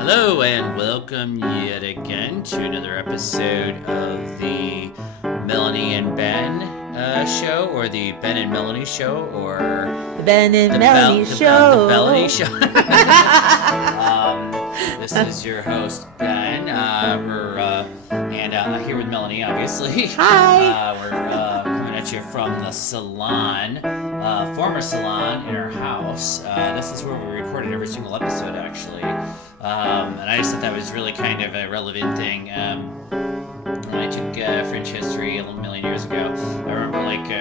Hello and welcome yet again to another episode of the Melanie and Ben show, or the Ben and Melanie show, or the Ben and Melanie show. The Melanie show. This is your host Ben. We're here with Melanie, obviously. Hi. We're coming at you from the Salon, former Salon in our house. This is where we recorded every single episode, actually. And I just thought that was really kind of a relevant thing. When I took French history a million years ago, I remember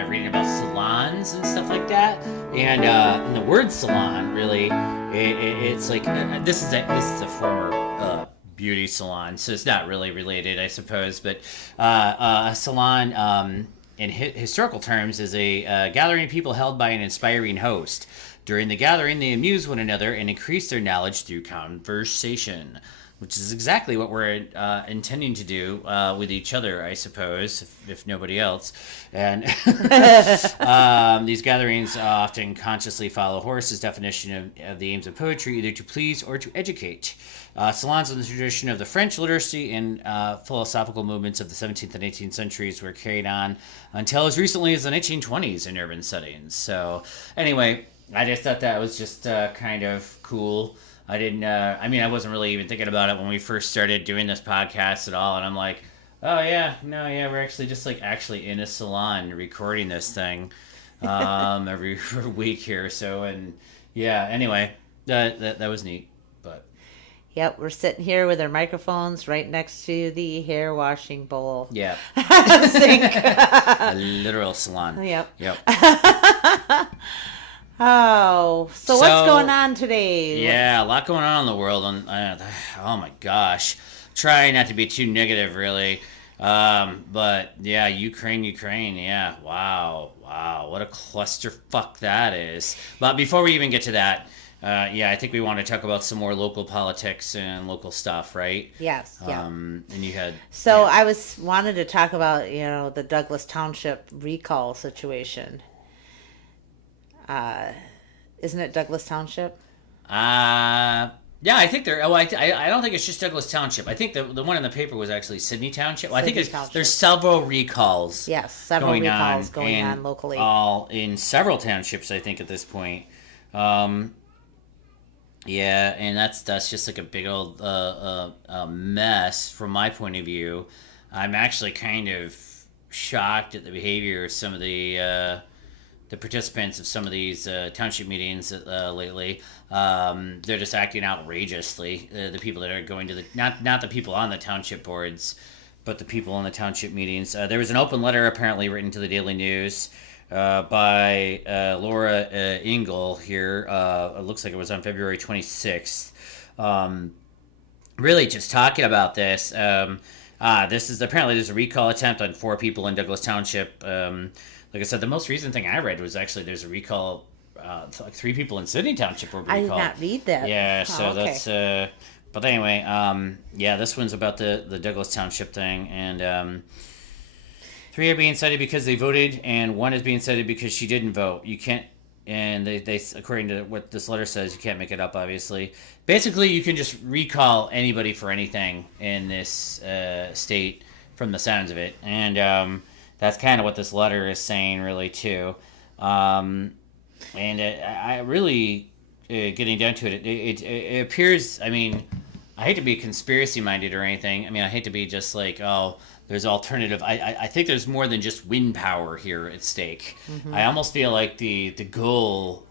reading about salons and stuff like that. And the word salon really, it's like this is a former beauty salon, so it's not really related, I suppose. But a salon, in historical terms, is a gathering of people held by an inspiring host. During the gathering, they amuse one another and increase their knowledge through conversation, which is exactly what we're intending to do with each other, I suppose, if nobody else. And these gatherings often consciously follow Horace's definition of the aims of poetry, either to please or to educate. Salons in the tradition of the French literacy and philosophical movements of the 17th and 18th centuries were carried on until as recently as the 1920s in urban settings. So anyway, I just thought that was just kind of cool. I didn't, I wasn't really even thinking about it when we first started doing this podcast at all. And I'm like, oh yeah, we're actually just actually in a salon recording this thing every week here or so. And yeah, anyway, that was neat. But yep, we're sitting here with our microphones right next to the hair washing bowl. Yeah. Sink. A literal salon. Yep. Yep. Oh, so what's going on today? Yeah, a lot going on in the world. Oh my gosh. Try not to be too negative, really. But yeah, Ukraine. Yeah, wow. What a clusterfuck that is. But before we even get to that, I think we want to talk about some more local politics and local stuff, right? Yes. Yeah. And you had. So yeah. I wanted to talk about the Douglas Township recall situation. Isn't it Douglas Township? Yeah, I think they're. Oh, I don't think it's just Douglas Township. I think the one in the paper was actually Sydney Township. Well, I think there's several recalls. Yes, several recalls going on locally. All in several townships, I think, at this point. Yeah, and that's just like a big old mess from my point of view. I'm actually kind of shocked at the behavior of some of the participants of some of these township meetings lately. They're just acting outrageously. The people that are going to not the people on the township boards, but the people in the township meetings. There was an open letter apparently written to the Daily News by Laura Engel here. It looks like it was on February 26th. Really just talking about this. This is apparently there's a recall attempt on 4 people in Douglas Township. Like I said, the most recent thing I read was actually there's a recall, 3 people in Sydney Township were recalled. I did not read that. Yeah, so okay. That's, but anyway, this one's about the Douglas Township thing, and 3 are being cited because they voted, and 1 is being cited because she didn't vote. You can't, and they according to what this letter says, you can't make it up, obviously. Basically, you can just recall anybody for anything in this state from the sounds of it, and that's kind of what this letter is saying, really, too. And I really, getting down to it, it appears, I hate to be conspiracy-minded or anything. I hate to be just like, oh, there's alternative. I think there's more than just wind power here at stake. Mm-hmm. I almost feel like the goal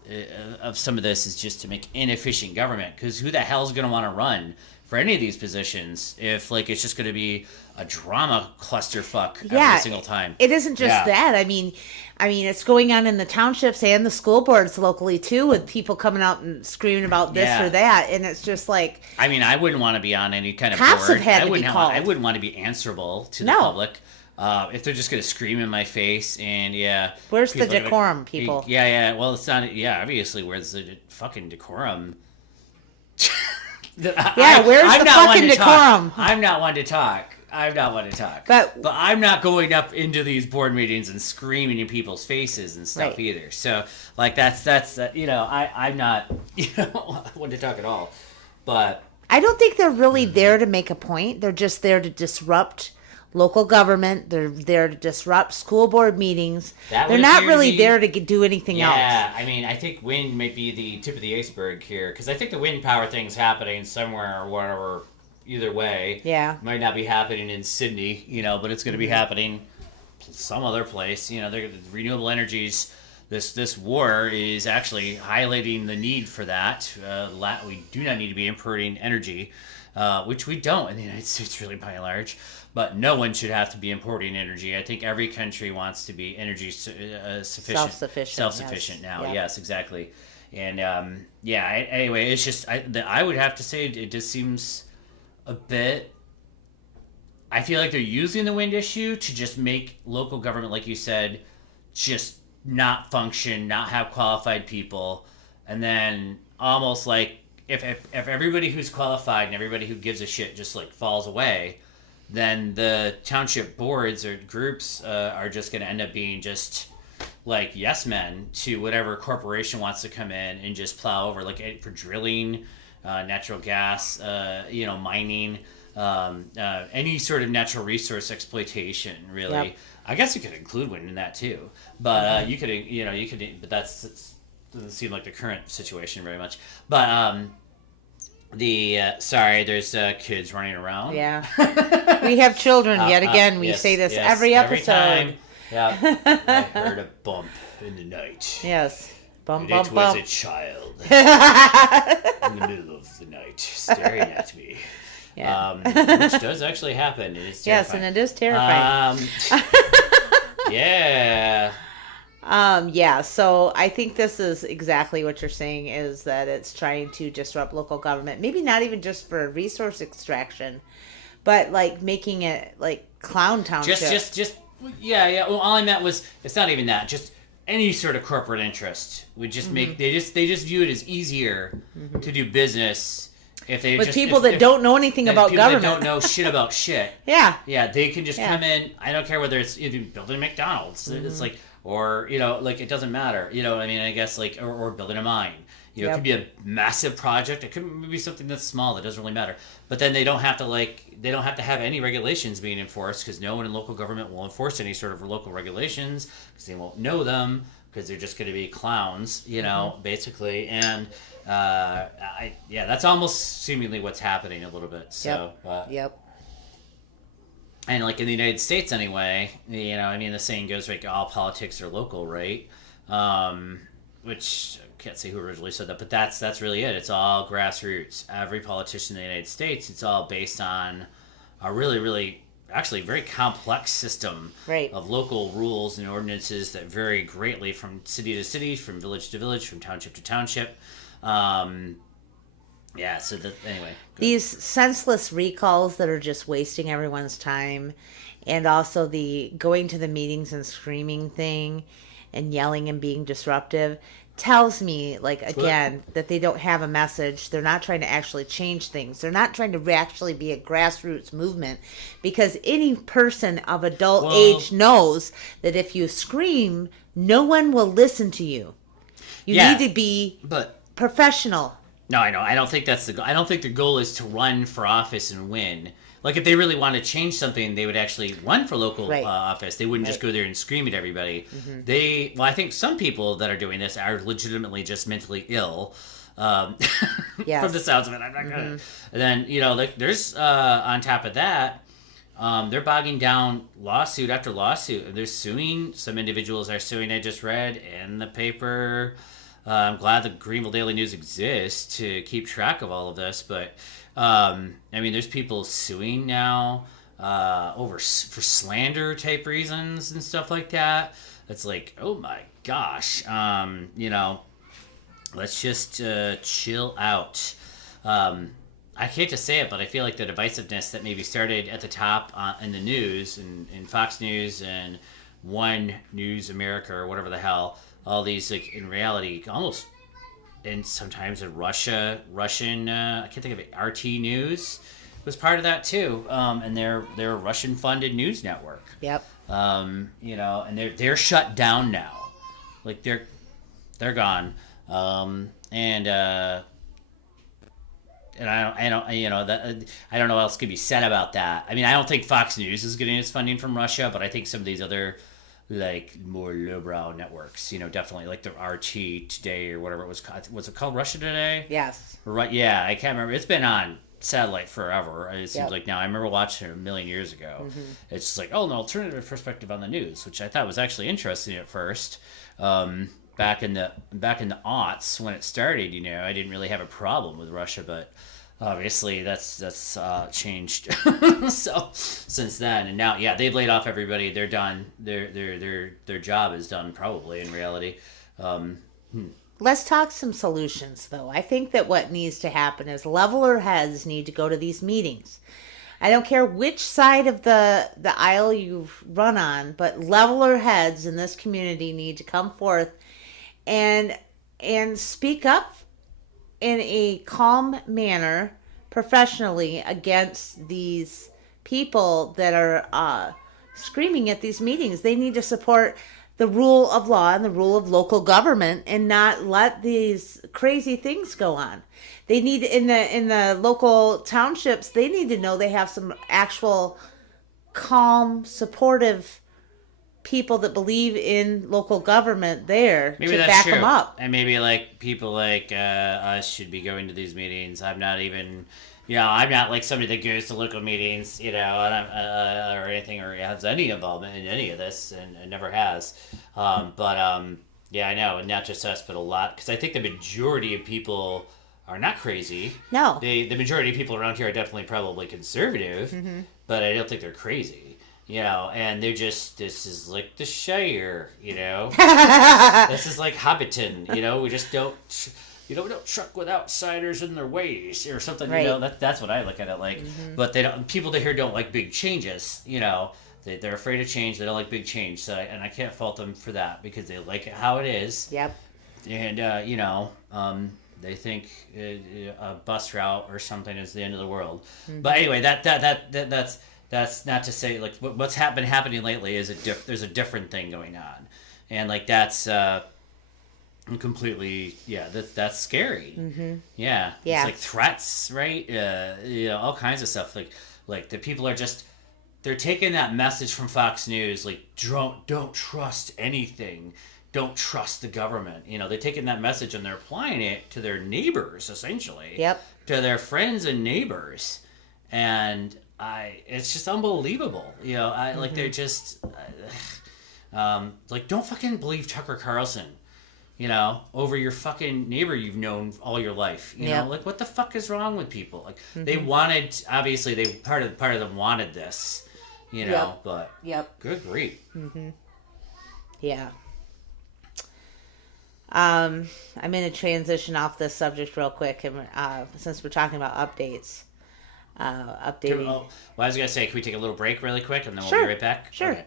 of some of this is just to make inefficient government, because who the hell's going to want to run for any of these positions if it's just going to be a drama clusterfuck every single time? It isn't just that. I mean, it's going on in the townships and the school boards locally too, with people coming out and screaming about this or that, and it's just like. I wouldn't want to be on any kind of cops board. Have had to be called. I wouldn't want to be answerable to the public. If they're just going to scream in my face and where's the decorum, people? Yeah. Well, it's not. Yeah, obviously, where's the fucking decorum? Where's the fucking decorum? I'm not one to talk. But I'm not going up into these board meetings and screaming in people's faces and stuff either. So that's I'm not one to talk at all. But I don't think they're really there to make a point. They're just there to disrupt local government. They're there to disrupt school board meetings. They're not really there to do anything else. Yeah, I mean, I think wind might be the tip of the iceberg here, because I think the wind power thing's happening somewhere or whatever. Either way, might not be happening in Sydney, but it's going to be happening some other place. The renewable energies. This war is actually highlighting the need for that. We do not need to be importing energy, which we don't in the United States, really, by and large. But no one should have to be importing energy. I think every country wants to be energy sufficient. Self-sufficient now. Yep. Yes, exactly. And, anyway, it's just, I would have to say it just seems a bit... I feel like they're using the wind issue to just make local government, like you said, just not function, not have qualified people, and then almost like if everybody who's qualified and everybody who gives a shit just like falls away, then the township boards or groups are just going to end up being just like yes men to whatever corporation wants to come in and just plow over, like for drilling, natural gas, mining, any sort of natural resource exploitation, really. Yep. I guess you could include wind in that too, but but that doesn't seem like the current situation very much. But there's kids running around. Yeah, we have children yet again. We say this every episode. Every time. Yeah, I heard a bump in the night. Yes, bump. It was a child in the middle of the night staring at me. Yeah. Which does actually happen. It is terrifying. Yes, and it is terrifying. Yeah. So I think this is exactly what you're saying, is that it's trying to disrupt local government. Maybe not even just for resource extraction, but like making it like clown township. Yeah. Well, all I meant was, it's not even that. Just any sort of corporate interest would just make, they just view it as easier to do business. If they people that don't know anything about government. That don't know shit about shit. Yeah. Yeah, they can just come in. I don't care whether it's building a McDonald's. It's like, or, it doesn't matter. You know what I mean? I guess, like, or building a mine. It could be a massive project. It could be something that's small that doesn't really matter. But then they don't have to have any regulations being enforced, because no one in local government will enforce any sort of local regulations, because they won't know them, because they're just going to be clowns, basically. And that's almost seemingly what's happening a little bit. So, yep. And like in the United States, anyway, the saying goes, like, all politics are local, right? Which I can't say who originally said that, but that's really it. It's all grassroots. Every politician in the United States, it's all based on a really, really, actually very complex system of local rules and ordinances that vary greatly from city to city, from village to village, from township to township. Anyway. These senseless recalls that are just wasting everyone's time, and also the going to the meetings and screaming thing and yelling and being disruptive, tells me, like, again, that they don't have a message. They're not trying to actually change things. They're not trying to actually be a grassroots movement, because any person of adult age knows that if you scream, no one will listen to you. You need to be professional. No, I know. I don't think that's the goal. I don't think the goal is to run for office and win. Like, if they really want to change something, they would actually run for local office. They wouldn't just go there and scream at everybody. I think some people that are doing this are legitimately just mentally ill. From the sounds of it. I'm not gonna. And then, there's, on top of that, they're bogging down lawsuit after lawsuit. They're suing. Some individuals are suing. I just read in the paper. I'm glad the Greenville Daily News exists to keep track of all of this, but there's people suing now for slander type reasons and stuff like that. It's like, oh my gosh, let's just chill out. I hate to say it, but I feel like the divisiveness that maybe started at the top in the news and in Fox News and One News America or whatever the hell. All these, like, in reality, almost, and sometimes a Russian, I can't think of it, RT News was part of that too, and they're a Russian-funded news network. Yep. And they're shut down now, like they're gone, and and I don't, I don't know what else could be said about that. I mean, I don't think Fox News is getting its funding from Russia, but I think some of these other, like, more lowbrow networks, definitely, like the RT Today or whatever it was it called Russia Today? Yes. Right, yeah, I can't remember. It's been on satellite forever. It seems Yep. like now. I remember watching it a million years ago. It's just like, an alternative perspective on the news, which I thought was actually interesting at first. Back in the aughts when it started, I didn't really have a problem with Russia, but obviously that's changed. So since then, and now, yeah, they've laid off everybody. They're done. Their job is done, probably, in reality. Let's talk some solutions, though. I think that what needs to happen is leveler heads need to go to these meetings. I don't care which side of the aisle you run on, but leveler heads in this community need to come forth and speak up in a calm manner, professionally, against these people that are screaming at these meetings. They need to support the rule of law and the rule of local government and not let these crazy things go on. They need, in the local townships, they need to know they have some actual calm, supportive people that believe in local government there Maybe to that's back true. them up. And maybe, like, people like us should be going to these meetings. I'm not even, I'm not like somebody that goes to local meetings, and I'm, or anything, or has any involvement in any of this, and never has. Yeah, I know, and not just us, but a lot, because I think the majority of people are not crazy. No. The majority of people around here are definitely probably conservative, but I don't think they're crazy. And they're just, this is like the Shire, This is like Hobbiton, we just don't, we don't truck with outsiders in their ways or something, Right. That's what I look at it like. But people here don't like big changes, they're afraid of change, they don't like big change, and I can't fault them for that, because they like it how it is. Yep. And, they think a bus route or something is the end of the world. But anyway, that's not to say, like, what's been happening lately is there's a different thing going on, and like that's completely that's scary. Yeah, it's like threats, right? All kinds of stuff. Like the people are just, they're taking that message from Fox News, like, don't trust anything. Don't trust the government. They're taking that message and they're applying it to their neighbors, essentially. Yep. To their friends and neighbors. And it's just unbelievable. Like, they're just, like, don't fucking believe Tucker Carlson, over your fucking neighbor you've known all your life. Like, what the fuck is wrong with people? Like, they wanted, obviously, part of them wanted this, but good grief. Yeah. I'm going to transition off this subject real quick, and since we're talking about updates. Updating. Well, I was going to say, can we take a little break really quick, and then we'll Sure. be right back? Sure. Okay.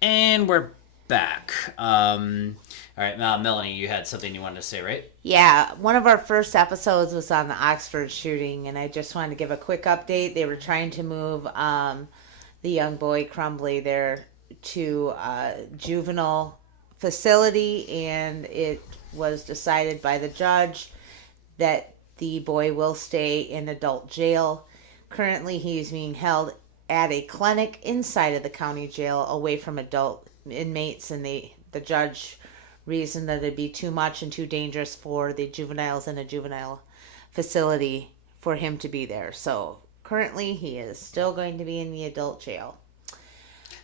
And we're back. All right, Melanie, you had something you wanted to say, right? Yeah, one of our first episodes was on the Oxford shooting, and I just wanted to give a quick update. They were trying to move the young boy Crumbly there to a juvenile facility, and it was decided by the judge that the boy will stay in adult jail. Currently, he is being held at a clinic inside of the county jail away from adult inmates, and the judge reasoned that it'd be too much and too dangerous for the juveniles in a juvenile facility for him to be there. So currently he is still going to be in the adult jail.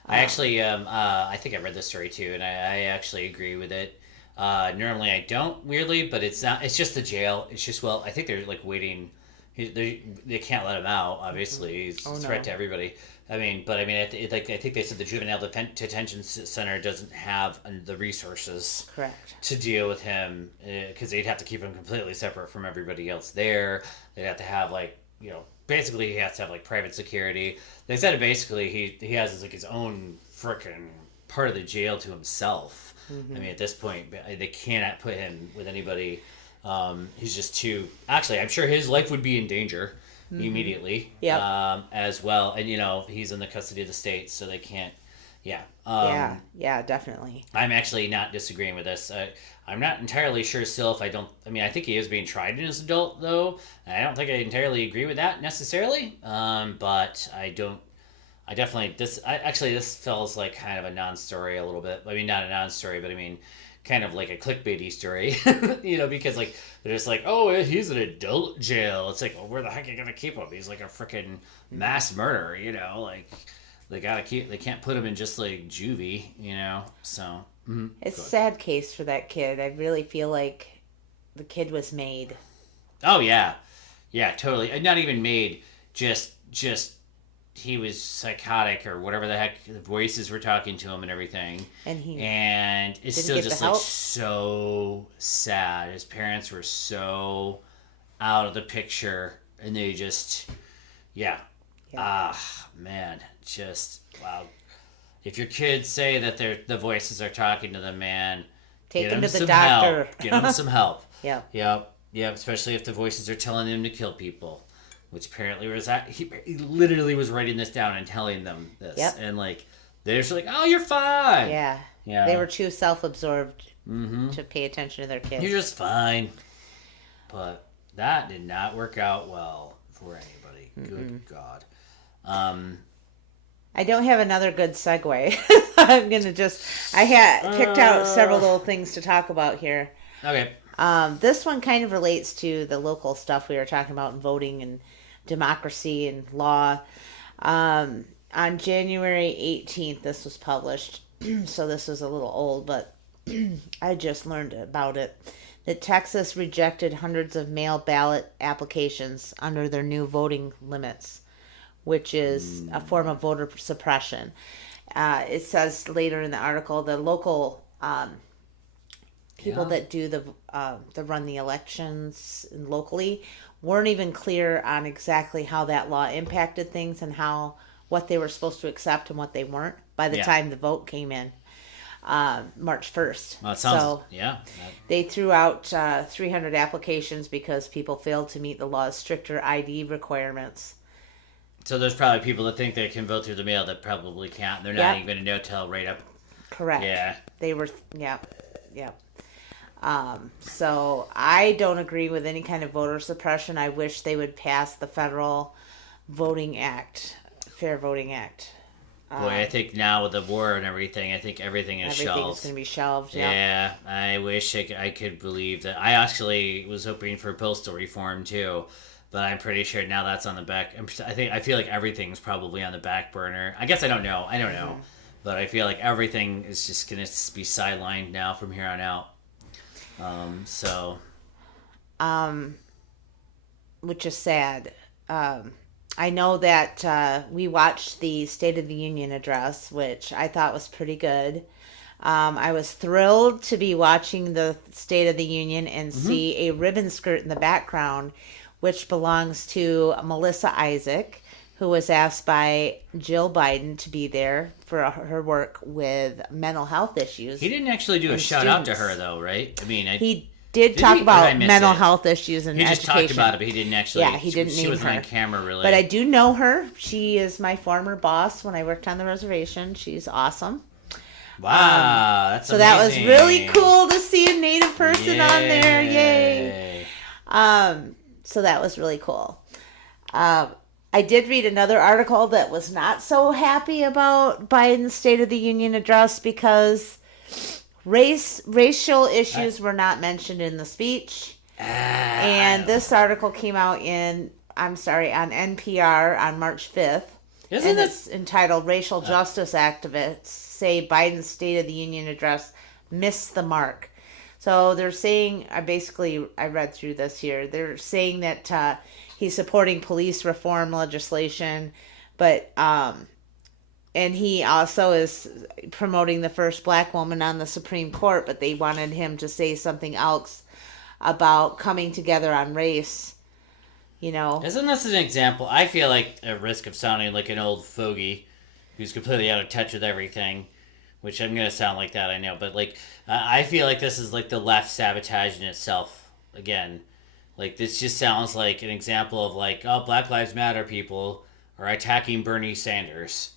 I actually, I think I read this story too, and I actually agree with it. Normally I don't, weirdly, but it's just the jail. It's just, I think they're like waiting. They can't let him out, obviously. He's a threat to everybody. I think they said the juvenile detention center doesn't have the resources, correct, to deal with him, because they'd have to keep him completely separate from everybody else there. They'd have to have basically he has to have private security. They said basically he has his own frickin' part of the jail to himself. I mean, at this point, they cannot put him with anybody. He's just too. Actually, I'm sure his life would be in danger immediately. Yep. As well, and he's in the custody of the state, so they can't. Yeah. Yeah, definitely. I'm actually not disagreeing with this. I'm not entirely sure still if I don't. I mean, I think he is being tried as an adult, though. I don't think I entirely agree with that necessarily. But I don't. I definitely this feels like kind of a non-story a little bit. I mean, not a non-story, but I mean, kind of like a clickbaity story, because like they're just like, oh, he's an adult jail. It's like, well, where the heck are you gonna keep him? He's like a freaking mass murderer, like they can't put him in just like juvie, So It's a sad case for that kid. I really feel like the kid was made. Oh yeah, totally. And not even made. Just he was psychotic or whatever the heck. The voices were talking to him and everything. And it's still just like so sad. His parents were so out of the picture, and they just, man, just wow. If your kids say that the voices are talking to them, man, take them to the doctor. Help. Get them some help. Yep. Especially if the voices are telling them to kill people. Which apparently was that he literally was writing this down and telling them this, and like they're just like, "Oh, you're fine." Yeah. They were too self-absorbed to pay attention to their kids. You're just fine. But that did not work out well for anybody. Good God. I don't have another good segue. I'm gonna I had picked out several little things to talk about here. Okay. This one kind of relates to the local stuff we were talking about in voting and democracy and law. On January 18th, this was published, so this was a little old, but I just learned about it. That Texas rejected hundreds of mail ballot applications under their new voting limits, which is a form of voter suppression. It says later in the article, the local people that do that run the elections locally weren't even clear on exactly how that law impacted things and what they were supposed to accept and what they weren't by the time the vote came in March 1st. Well, it sounds, they threw out 300 applications because people failed to meet the law's stricter ID requirements. So there's probably people that think they can vote through the mail that probably can't. They're not even going to know till right up. Correct. Yeah. They were, so I don't agree with any kind of voter suppression. I wish they would pass the federal voting act, Fair Voting Act. Boy, I think now with the war and everything, I think everything is shelved. Everything's going to be shelved, Yeah, I wish I could believe that. I actually was hoping for postal reform too, but I'm pretty sure now that's on the back. I feel like everything's probably on the back burner. I guess I don't know. But I feel like everything is just going to be sidelined now from here on out. Which is sad. I know that we watched the State of the Union address, which I thought was pretty good. I was thrilled to be watching the State of the Union and see a ribbon skirt in the background, which belongs to Melissa Isaac, who was asked by Jill Biden to be there for her work with mental health issues. He didn't actually do a shout out to her, though, right? I mean, he did talk about mental health issues and education. He just talked about it, but he didn't actually. Yeah, he didn't name her. She wasn't on camera, really. But I do know her. She is my former boss when I worked on the reservation. She's awesome. Wow, that's so amazing. That was really cool to see a Native person on there. Yay! So that was really cool. I did read another article that was not so happy about Biden's State of the Union address because racial issues were not mentioned in the speech. And this article came out on NPR on March 5th. It's entitled Racial Justice Activists Say Biden's State of the Union Address Missed the Mark. So they're saying, I read through this here, they're saying that he's supporting police reform legislation, but and he also is promoting the first black woman on the Supreme Court, but they wanted him to say something else about coming together on race, Isn't this an example? I feel like at risk of sounding like an old fogey who's completely out of touch with everything, which I'm going to sound like that, I know, but I feel like this is like the left sabotaging itself again. Like, this just sounds like an example of Black Lives Matter people are attacking Bernie Sanders.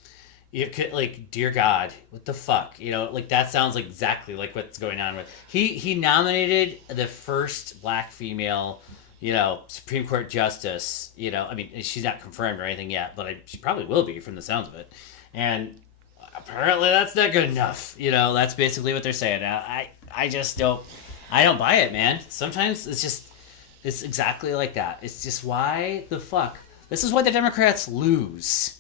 You could, like, dear God, what the fuck? You know, like, that sounds exactly like what's going on with... He nominated the first black female, you know, Supreme Court justice, you know. I mean, she's not confirmed or anything yet, but she probably will be from the sounds of it. And apparently that's not good enough. You know, that's basically what they're saying. Now, I just don't... I don't buy it, man. Sometimes it's exactly like that. It's just, why the fuck? This is why the Democrats lose.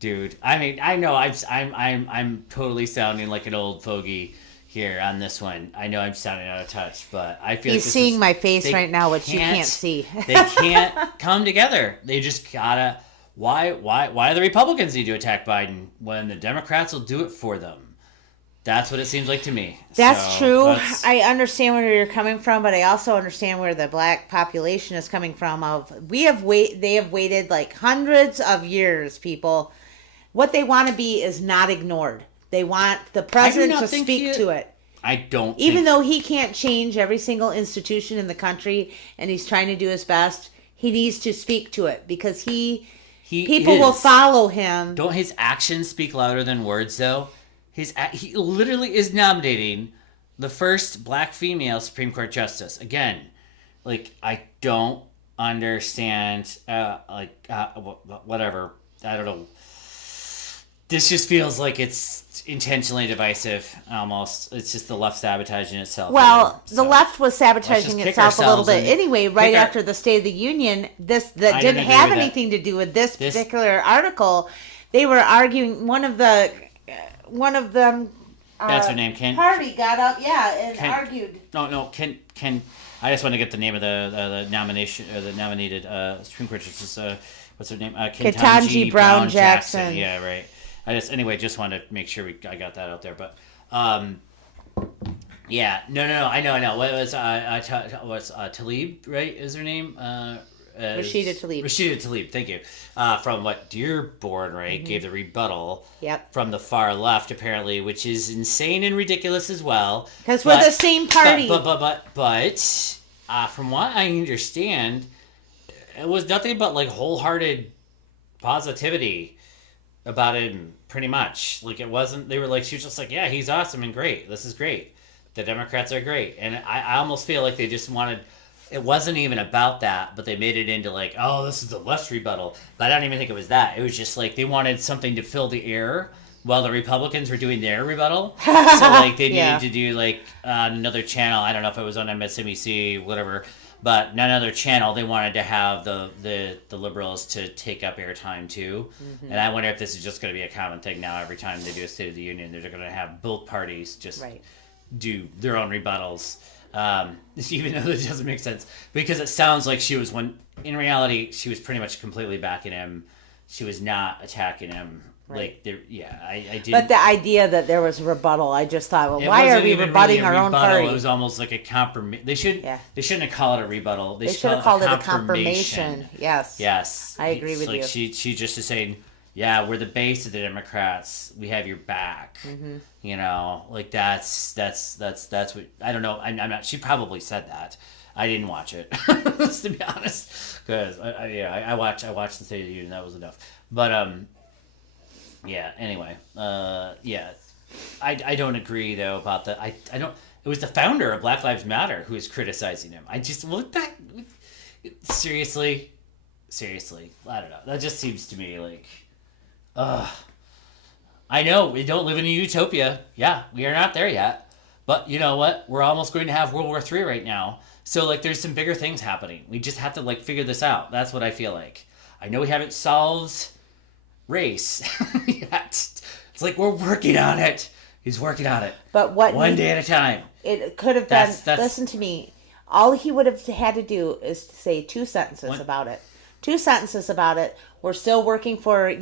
Dude, I mean, I know I'm totally sounding like an old fogey here on this one. I know I'm sounding out of touch, but I feel he's like seeing my face right now, which you can't see. They can't come together. They just gotta. Why do the Republicans need to attack Biden when the Democrats will do it for them? That's what it seems like to me. That's true. I understand where you're coming from, but I also understand where the black population is coming from. They have waited like hundreds of years, people. What they want to be is not ignored. They want the president to speak to it. I don't. Even though he can't change every single institution in the country, and he's trying to do his best, he needs to speak to it because people will follow him. Don't his actions speak louder than words, though? He literally is nominating the first black female Supreme Court justice. Again, like, I don't understand. Whatever. I don't know. This just feels like it's intentionally divisive, almost. It's just the left sabotaging itself. Well, the left was sabotaging itself a little bit. Anyway, right after the State of the Union, that didn't have anything to do with this particular article. They were arguing, one of them... That's her name, Ken. Party got up, and argued. No, Ken. I just want to get the name of the nomination, or the nominated Supreme Court Justice. What's her name? Ketanji Brown Jackson. Yeah, right. I just wanted to make sure I got that out there, but yeah, no, I know. What was Tlaib, right? Is her name? Rashida Tlaib, thank you. From what Dearborn, right, gave the rebuttal. Yep. From the far left, apparently, which is insane and ridiculous as well. Because we're the same party. But from what I understand, it was nothing but like wholehearted positivity about him, pretty much. Like, it wasn't. They were like, she was just like, yeah, he's awesome and great. This is great. The Democrats are great, and I almost feel like they just wanted. It wasn't even about that, but they made it into like, oh, this is the left's rebuttal. But I don't even think it was that. It was just like they wanted something to fill the air while the Republicans were doing their rebuttal. So like they needed to do like another channel. I don't know if it was on MSNBC, whatever, but another channel. They wanted to have the liberals to take up airtime too. Mm-hmm. And I wonder if this is just going to be a common thing now. Every time they do a State of the Union, they're going to have both parties just do their own rebuttals. Even though it doesn't make sense, because it sounds like she was in reality, she was pretty much completely backing him. She was not attacking him. Right. Like, I did. But the idea that there was a rebuttal, I just thought, well, why are we rebutting our own party? It was almost like a confirmation. They shouldn't have called it a rebuttal. They should have called it a confirmation. Yes. I agree with you. She just is saying, yeah, we're the base of the Democrats. We have your back. Mm-hmm. You know, like that's what, I don't know. I'm not. She probably said that. I didn't watch it, to be honest, because I watched the State of the Union. That was enough. But yeah. Anyway, I don't agree though about the. I don't. It was the founder of Black Lives Matter who is criticizing him. I just look back. Seriously, I don't know. That just seems to me like. I know we don't live in a utopia. Yeah, we are not there yet. But you know what? We're almost going to have World War III right now. So like there's some bigger things happening. We just have to like figure this out. That's what I feel like. I know we haven't solved race yet. It's like we're working on it. He's working on it. But one day at a time. It could have been. Listen to me. All he would have had to do is to say two sentences about it. We're still working for,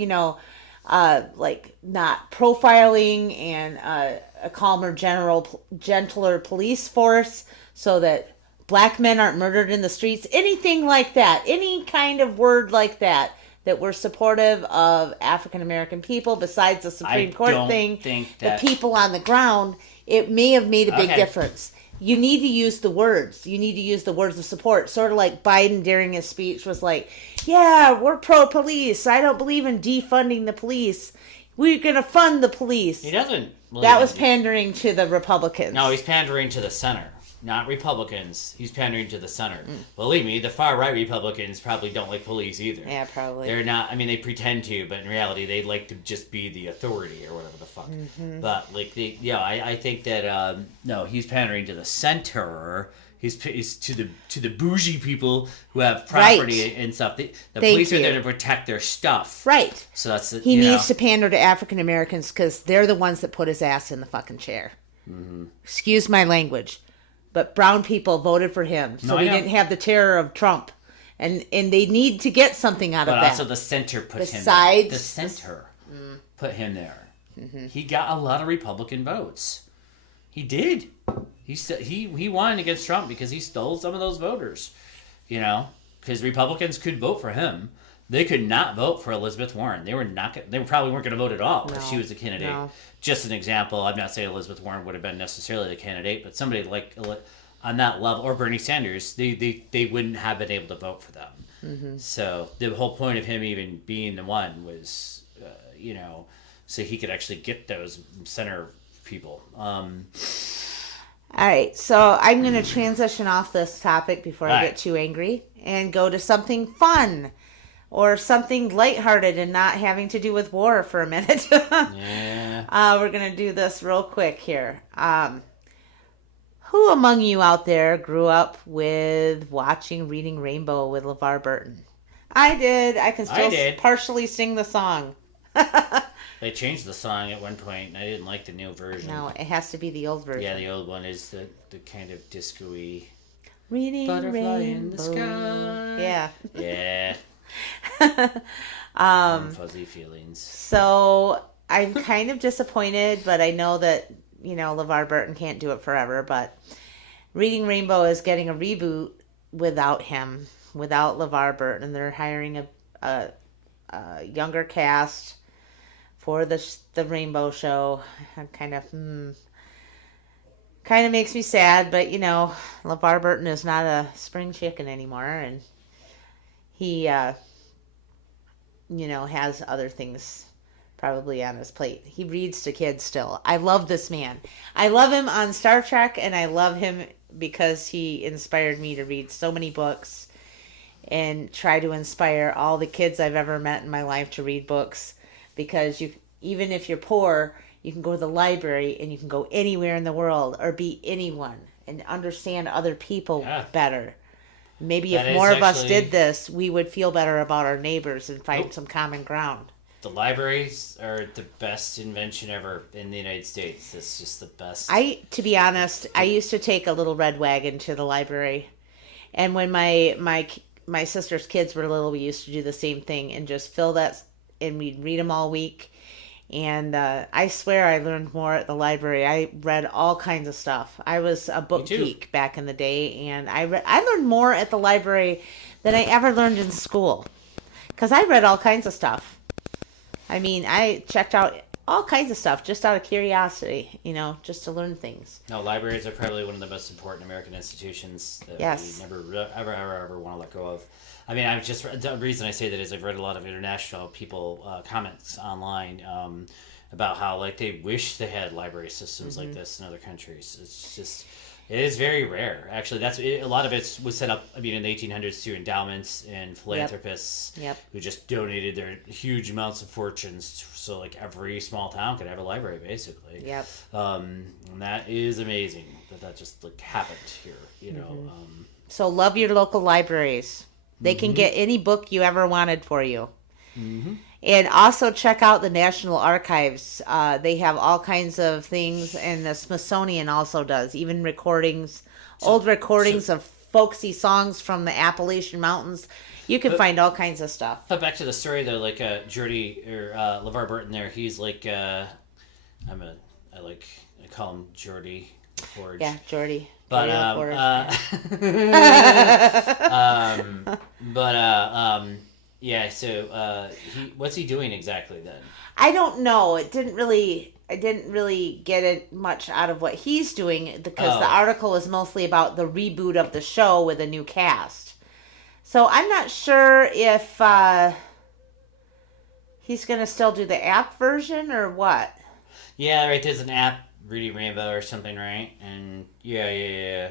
like not profiling and a calmer, gentler police force so that black men aren't murdered in the streets. Anything like that. Any kind of word like that we're supportive of African American people besides the Supreme Court thing. The people on the ground, it may have made a big difference. You need to use the words. You need to use the words of support. Sort of like Biden during his speech was like, yeah, we're pro-police. I don't believe in defunding the police. we're going to fund the police. He doesn't. That was pandering to the Republicans. No, he's pandering to the center. Not Republicans. He's pandering to the center. Believe me, the far-right Republicans probably don't like police either. Yeah, probably. They're not... I mean, they pretend to, but in reality, they like to just be the authority or whatever the fuck. But, like, I think that, no, he's pandering to the center. He's to the bougie people who have property and stuff. The police are there to protect their stuff. Right. So that's... He needs to pander to African Americans because they're the ones that put his ass in the fucking chair. Excuse my language. But brown people voted for him, so we didn't have the terror of Trump, and they need to get something out of that. But also the center put him there. The center put him there. He got a lot of Republican votes. He did. He won against Trump because he stole some of those voters. You know, because Republicans could vote for him. They could not vote for Elizabeth Warren. They probably weren't going to vote at all if she was a candidate. No. Just an example. I'm not saying Elizabeth Warren would have been necessarily the candidate, but somebody like on that level, or Bernie Sanders, they wouldn't have been able to vote for them. So the whole point of him even being the one was, so he could actually get those center people. All right, so I'm going to transition off this topic before I get too angry and go to something fun. Or something lighthearted and not having to do with war for a minute. We're going to do this real quick here. Who among you out there grew up with watching Reading Rainbow with LeVar Burton? I did. I can still partially sing the song. They changed the song at one point, and I didn't like the new version. No, it has to be the old version. Yeah, the old one is the kind of disco-y... Reading Butterfly Rainbow. in the sky. Yeah. Yeah. Fuzzy feelings. So I'm kind of disappointed, but I know that LeVar Burton can't do it forever. But Reading Rainbow is getting a reboot without him, without LeVar Burton, and they're hiring a younger cast for the Rainbow Show. Kind of makes me sad, but LeVar Burton is not a spring chicken anymore, and he, has other things probably on his plate. He reads to kids still. I love this man. I love him on Star Trek, and I love him because he inspired me to read so many books and try to inspire all the kids I've ever met in my life to read books. Because even if you're poor, you can go to the library and you can go anywhere in the world or be anyone and understand other people better. Maybe if more of us did this, we would feel better about our neighbors and find some common ground. The libraries are the best invention ever in the United States. It's just the best. To be honest, I used to take a little red wagon to the library. And when my sister's kids were little, we used to do the same thing and just fill that, and we'd read them all week. And I swear I learned more at the library. I read all kinds of stuff. I was a book geek back in the day, and I learned more at the library than I ever learned in school. Because I read all kinds of stuff. I mean, I checked out all kinds of stuff just out of curiosity, just to learn things. No, libraries are probably one of the most important American institutions that we never, ever want to let go of. I mean, the reason I say that is I've read a lot of international people comments online about how they wish they had library systems like this in other countries. It's just, it is very rare. Actually, a lot of it was set up, in the 1800s to endowments and philanthropists who just donated their huge amounts of fortunes so every small town could have a library, basically. Yep. And that is amazing that just happened here, So love your local libraries. They can get any book you ever wanted for you. And also check out the National Archives. They have all kinds of things, and the Smithsonian also does. Even old recordings of folksy songs from the Appalachian Mountains. You can find all kinds of stuff. But back to the story though, Jordy or LeVar Burton there, he's I call him Jordy the Forge. Yeah, Jordy. But so what's he doing exactly then? I don't know. I didn't really get it much out of what he's doing because the article is mostly about the reboot of the show with a new cast. So I'm not sure if He's going to still do the app version or what? Yeah, right. There's an app, Reading Rainbow or something, right? And yeah.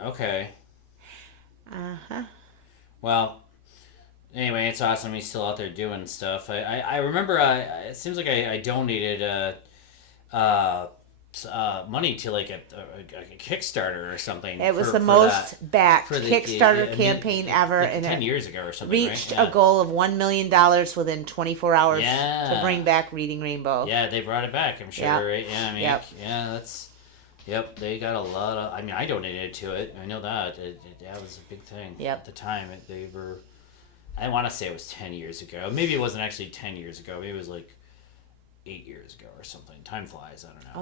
Okay. Uh-huh. Well, anyway, it's awesome. He's still out there doing stuff. I remember. It seems like I donated money to like a Kickstarter or something. It was the most backed Kickstarter campaign ever, like and 10 years ago or something. Reached right? a goal of $1 million within 24 hours to bring back Reading Rainbow. Yeah, they brought it back. I'm sure, right? Yeah, I mean, yeah, that's. Yep, they got a lot of. I mean, I donated to it. I know that that was a big thing at the time. They were. I want to say it was 10 years ago. Maybe it wasn't actually 10 years ago. Maybe it was like 8 years ago or something. Time flies. I don't know.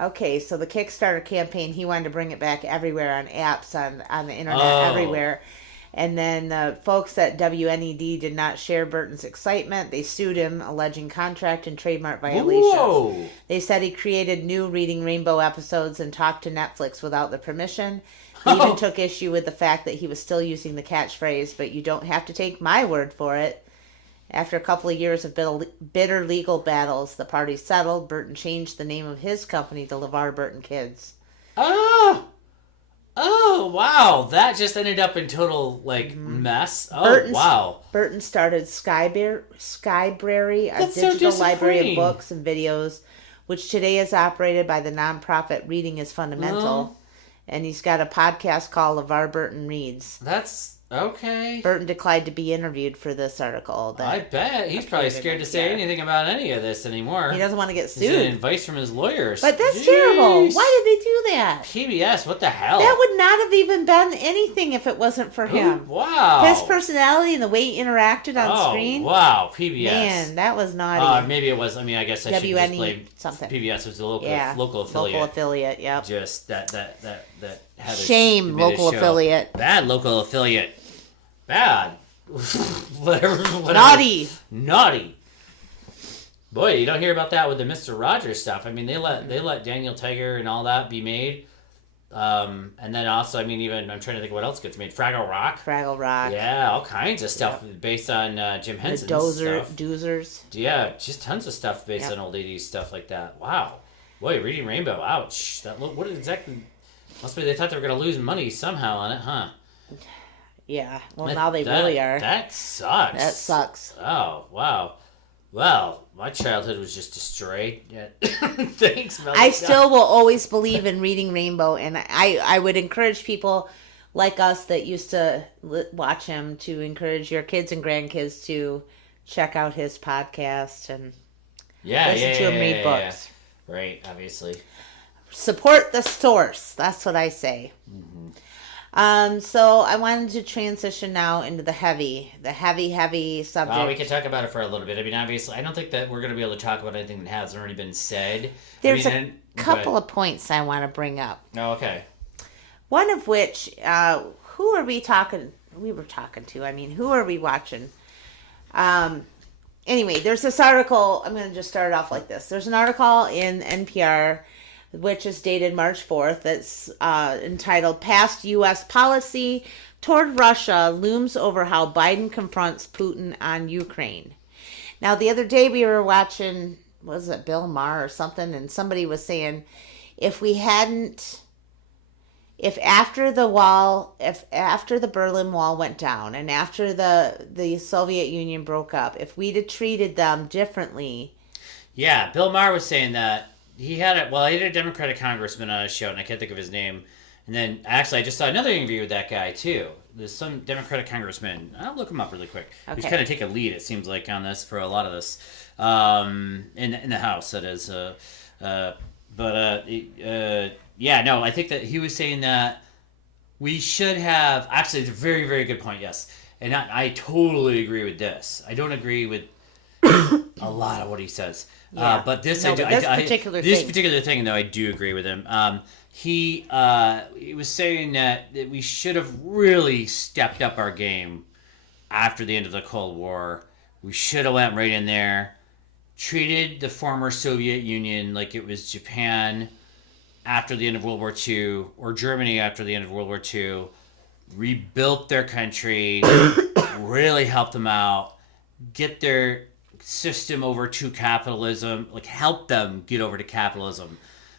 Oh, okay, so the Kickstarter campaign, he wanted to bring it back everywhere on apps, on the internet, everywhere. And then the folks at WNED did not share Burton's excitement. They sued him, alleging contract and trademark violations. Whoa. They said he created new Reading Rainbow episodes and talked to Netflix without the permission. They even took issue with the fact that he was still using the catchphrase, but you don't have to take my word for it. After a couple of years of bitter legal battles, the parties settled. Burton changed the name of his company to LeVar Burton Kids. Oh, wow. That just ended up in total, mess. Oh, wow. Burton started Skybrary, a That's digital so library of books and videos, which today is operated by the nonprofit Reading is Fundamental. And he's got a podcast called LeVar Burton Reads. That's okay. Burton declined to be interviewed for this article. I bet. He's probably scared to say anything about any of this anymore. He doesn't want to get sued. He's getting advice from his lawyers. But that's terrible. Why did they do that? PBS, what the hell? That would not have even been anything if it wasn't for him. Wow. His personality and the way he interacted on screen. Wow, PBS. Man, that was naughty. Maybe it was. I mean, I guess I should just blame something. PBS was the local affiliate. Local affiliate, yep. Just that had shame, local affiliate. Bad local affiliate. Bad. whatever. Naughty. Boy, you don't hear about that with the Mr. Rogers stuff. I mean, they let Daniel Tiger and all that be made. And then also, I mean, even I'm trying to think what else gets made. Fraggle Rock. Yeah, all kinds of stuff based on Jim Henson's stuff. Doozers. Yeah, just tons of stuff based on old 80s stuff like that. Wow. Boy, Reading Rainbow. Ouch. What exactly? Must be they thought they were going to lose money somehow on it, huh? Yeah. Well, now they really are. That sucks. Oh, wow. Well, my childhood was just destroyed. Yeah. Thanks, Melissa. I still will always believe in Reading Rainbow, and I would encourage people like us that used to watch him to encourage your kids and grandkids to check out his podcast and listen to him read books. Yeah. Right, obviously. Support the source. That's what I say. Mm-hmm. So I wanted to transition now into the heavy subject. Well, we can talk about it for a little bit. I mean, obviously, I don't think that we're going to be able to talk about anything that hasn't already been said. There's a couple of points I want to bring up. Oh, okay. One of which, who are we talking? We were talking to. I mean, who are we watching? Anyway, there's this article. I'm going to just start off like this. There's an article in NPR, which is dated March 4th, that's entitled Past U.S. Policy Toward Russia Looms Over How Biden Confronts Putin on Ukraine. Now, the other day we were watching, was it Bill Maher or something, and somebody was saying, if after the Berlin Wall went down and after the Soviet Union broke up, if we'd have treated them differently. Yeah, Bill Maher was saying that. He had a Democratic congressman on his show, and I can't think of his name. And then, actually, I just saw another interview with that guy, too. There's some Democratic congressman. I'll look him up really quick. Okay. He's kind of take a lead, it seems like, on this for a lot of this. In the House, that is. I think that he was saying that we should have... Actually, it's a very, very good point, yes. And I totally agree with this. I don't agree with a lot of what he says. Yeah. But this particular thing, though, I do agree with him. He was saying that we should have really stepped up our game after the end of the Cold War. We should have went right in there, treated the former Soviet Union like it was Japan after the end of World War II, or Germany after the end of World War II, rebuilt their country, really helped them out, get their system over to capitalism, like help them get over to capitalism,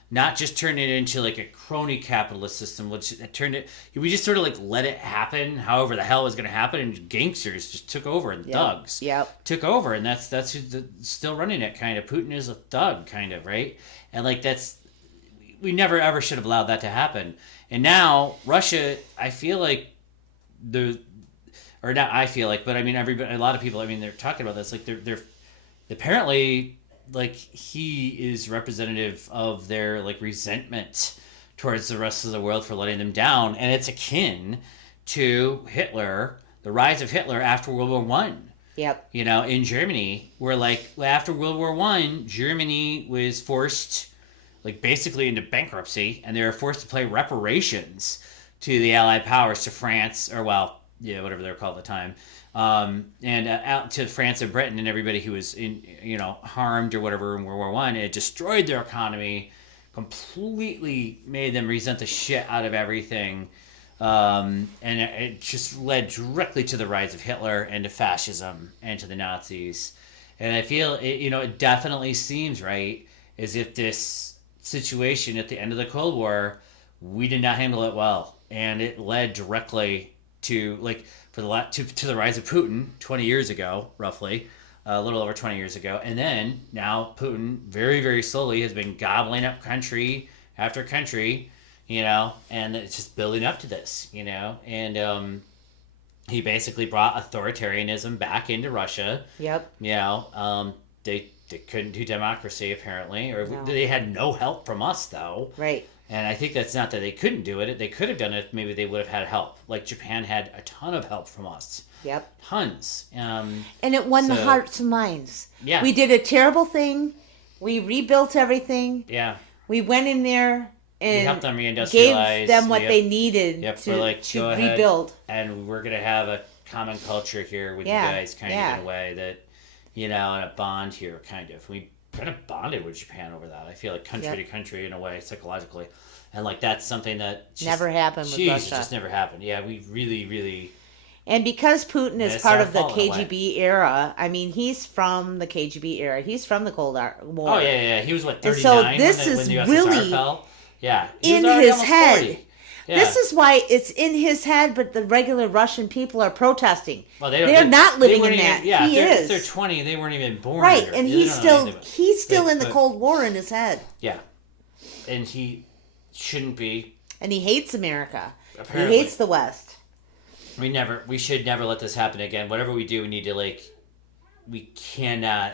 not just turn it into like a crony capitalist system, which turned it. We just sort of like let it happen, however the hell was going to happen, and gangsters just took over, and thugs took over, and that's who's still running it. Kind of Putin is a thug, kind of, right? And like we never ever should have allowed that to happen. And now Russia, I feel like or not I feel like, but I mean everybody, a lot of people, I mean they're talking about this, like they're apparently like he is representative of their like resentment towards the rest of the world for letting them down, and it's akin to Hitler, the rise of Hitler after World War One. Yep. You know, in Germany, where like after World War One, Germany was forced like basically into bankruptcy, and they were forced to pay reparations to the Allied powers, to France, or well, yeah, whatever they were called at the time, and out to France and Britain and everybody who was harmed or whatever in World War One. It destroyed their economy, completely made them resent the shit out of everything, and it just led directly to the rise of Hitler and to fascism and to the Nazis. And I feel it definitely seems right as if this situation at the end of the Cold War, we did not handle it well, and it led directly to to the rise of Putin 20 years ago, roughly, a little over 20 years ago, and then now Putin very, very slowly has been gobbling up country after country, and it's just building up to this, and he basically brought authoritarianism back into Russia. Yep. They couldn't do democracy apparently, or no. They had no help from us though. Right. And I think that's not that they couldn't do it. They could have done it. Maybe they would have had help. Like Japan had a ton of help from us. Yep. Tons. And it won the hearts and minds. Yeah. We did a terrible thing. We rebuilt everything. Yeah. We went in there and we helped them reindustrialize. Gave them what they needed to rebuild. And we're going to have a common culture here with you guys kind of in a way that, and a bond here kind of. We kind of bonded with Japan over that. I feel like country to country in a way, psychologically. And like that's something that just, never happened with Russia. It just never happened. Yeah, we really, really. And because Putin is part of the KGB era, I mean, he's from the KGB era. He's from the Cold War. Oh yeah. He was 39 so this when is the USSR really fell. Yeah, in his head. 40. Yeah. This is why it's in his head, but the regular Russian people are protesting. Well, they're not living in that. Yeah, he is. If they're 20, they weren't even born. Right, here. and he's still in the Cold War in his head. Yeah, and he shouldn't be. And he hates America. Apparently. He hates the West. We should never let this happen again. Whatever we do, we need to we cannot.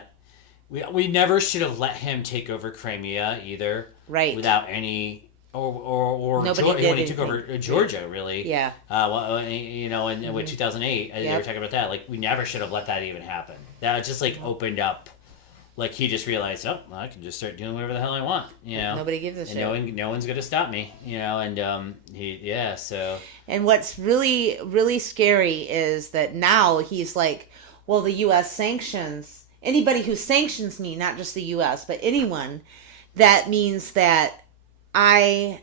We never should have let him take over Crimea either. Right. Without any. Or when he took over Georgia, really. Yeah. In 2008, they were talking about that. Like, we never should have let that even happen. That just, opened up. Like, he just realized, I can just start doing whatever the hell I want, Nobody gives a shit. No one's going to stop me, so. And what's really, really scary is that now he's like, well, the U.S. sanctions, anybody who sanctions me, not just the U.S., but anyone, that means that that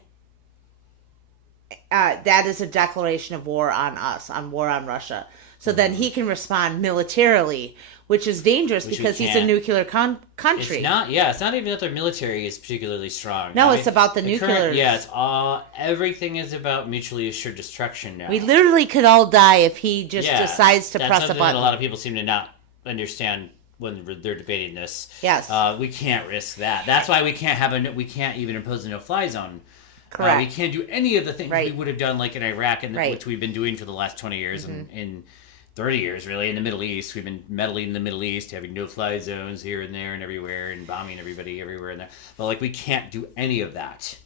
is a declaration of war on us, on war on Russia. So then he can respond militarily, which is dangerous because he's a nuclear country. It's not even that their military is particularly strong. No, it's about the nuclear. Everything is about mutually assured destruction now. We literally could all die if he just decides to press a button. That's something that a lot of people seem to not understand when they're debating this. Yes. We can't risk that. That's why we can't even impose a no-fly zone. Correct. We can't do any of the things we would have done like in Iraq, which we've been doing for the last 20 years and 30 years, really, in the Middle East. We've been meddling in the Middle East, having no-fly zones here and there and everywhere, and bombing everybody everywhere and there. But, we can't do any of that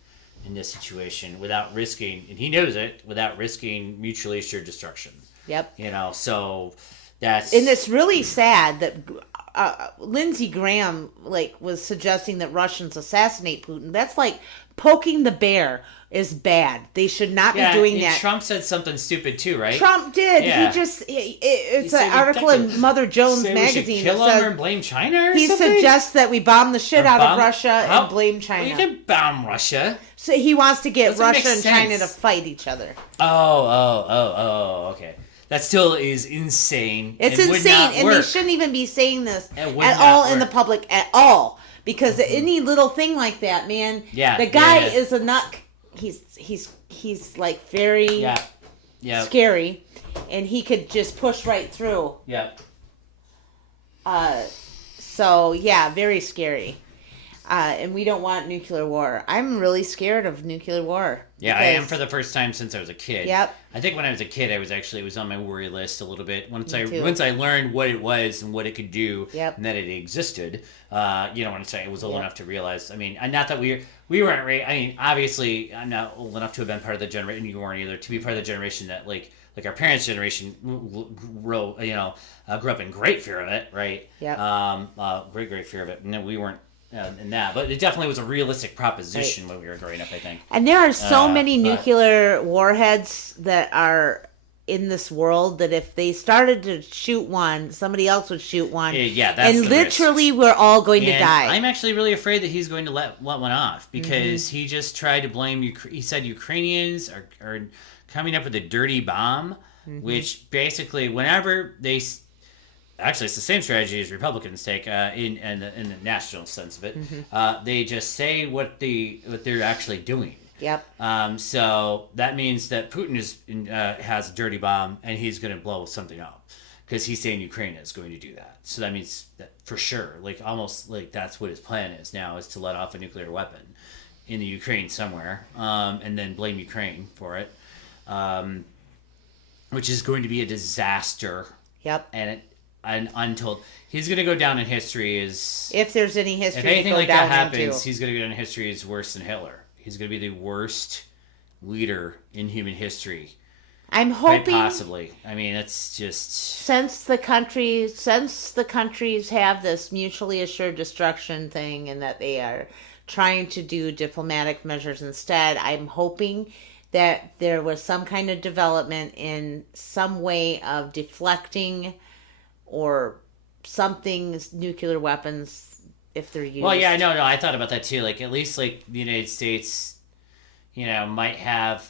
in this situation without risking, and he knows it, without risking mutually assured destruction. Yep. So that's... And it's really sad that Lindsey Graham was suggesting that Russians assassinate Putin. That's like poking the bear is bad. They should not be doing that. Trump said something stupid too, right? Trump did. Yeah. It's an article in Mother Jones magazine. We should kill him and blame China. He suggests that we bomb the shit out of Russia and blame China. You can bomb Russia. So he wants to get Russia and China to fight each other. Oh, okay. That still is insane. It's It would insane, not and work. they shouldn't even be saying this It would at not all in the work. public at all. Because any little thing like that, man, Yeah, the guy yeah. is a nut. He's like very Yeah. scary, and he could just push right through. Yep. So yeah, very scary. And we don't want nuclear war. I'm really scared of nuclear war. Yeah, I am for the first time since I was a kid. Yep. I think when I was a kid, it was on my worry list a little bit. Once Me too. once I learned what it was and what it could do, Yep. and that it existed, once I was old enough to realize. I mean, and not that we weren't. I mean, obviously, I'm not old enough to have been part of the generation. You weren't either. To be part of the generation that like our parents' generation grew up in great fear of it, right? Yep. Great fear of it. And then we weren't. In that, but it definitely was a realistic proposition when we were growing up, I think. And there are so many but- nuclear warheads that are in this world that if they started to shoot one, somebody else would shoot one. Yeah, that's and the literally we're all going to And die. I'm actually really afraid that he's going to let one off because he just tried to blame he said Ukrainians are coming up with a dirty bomb, which basically whenever they actually it's the same strategy as Republicans take in the national sense of it. They just say what they're actually doing. Yep. So that means that Putin has a dirty bomb and he's going to blow something up because he's saying Ukraine is going to do that. So that means that for sure, like almost like that's what his plan is now, is to let off a nuclear weapon in the Ukraine somewhere, and then blame Ukraine for it, which is going to be a disaster. Yep. And untold. He's going to go down in history as... If there's any history If anything to go like down that happens, into. he's going to go down in history as worse than Hitler. He's going to be the worst leader in human history. I'm Quite hoping possibly. I mean, it's just... since the countries have this mutually assured destruction thing and that they are trying to do diplomatic measures instead, I'm hoping that there was some kind of development in some way of deflecting or something's nuclear weapons if they're used. Well, yeah, no, I thought about that too. Like, at least, like, the United States, might have